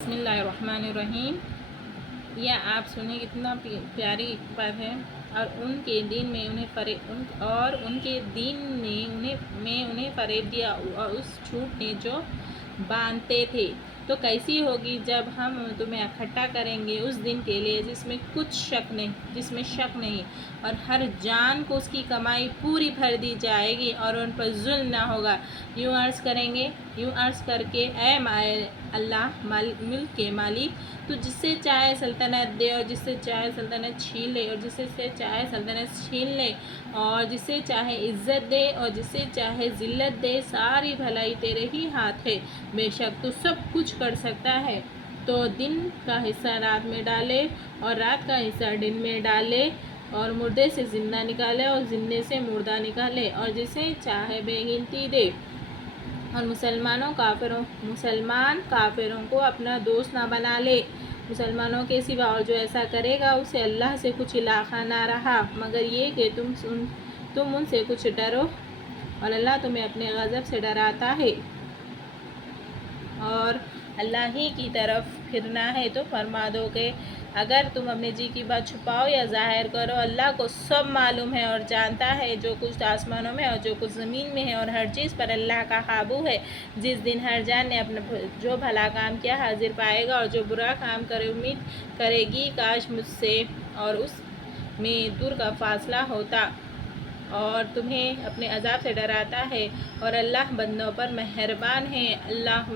बिस्मिल्लाहिर्रहमानिर्रहीम। यह आप सुने कितना प्यारी बात है। और उनके दीन में उन्हें फरेब दिया और उस झूठ ने जो बांधते थे। तो कैसी होगी जब हम तुम्हें इकट्ठा करेंगे उस दिन के लिए जिसमें शक नहीं, और हर जान को उसकी कमाई पूरी भर दी जाएगी और उन पर जुल्म ना होगा। यूँ अर्ज़ करके ऐ अल्लाह मुल्क के मालिक, तो जिससे चाहे सल्तनत दे और जिससे चाहे सल्तनत छीन ले, और जिससे चाहे सल्तनत छीन ले, और जिससे चाहे इज़्ज़त दे और जिससे चाहे ज़िल्लत दे। सारी भलाई तेरे ही हाथ है, बेशक तू सब कुछ कर सकता है। तो दिन का हिस्सा रात में डाले और रात का हिस्सा दिन में डाले, और मुर्दे से जिंदा निकाले और जिंदे से मुर्दा निकाले, और जिसे चाहे बेगिनती दे। और मुसलमान काफिरों को अपना दोस्त ना बना ले। मुसलमानों के सिवा और जो ऐसा करेगा उसे अल्लाह से कुछ इलाक़ा ना रहा मगर ये कि तुम उनसे कुछ डरो, और अल्लाह तुम्हें अपने गज़ब से डराता है। और अल्लाह ही की तरफ फिरना है तो फरमा दो कि अगर तुम अपने जी की बात छुपाओ या ज़ाहिर करो, अल्लाह को सब मालूम है और जानता है जो कुछ आसमानों में और जो कुछ ज़मीन में है, और हर चीज़ पर अल्लाह का काबू है। जिस दिन हर जान ने अपना जो भला काम किया हाजिर पाएगा, और जो बुरा काम करे उम्मीद करेगी काश मुझसे और उस में दूर का फासला होता, और तुम्हें अपने अज़ाब से डराता है। और अल्लाह बंदों पर मेहरबान है। अल्लाह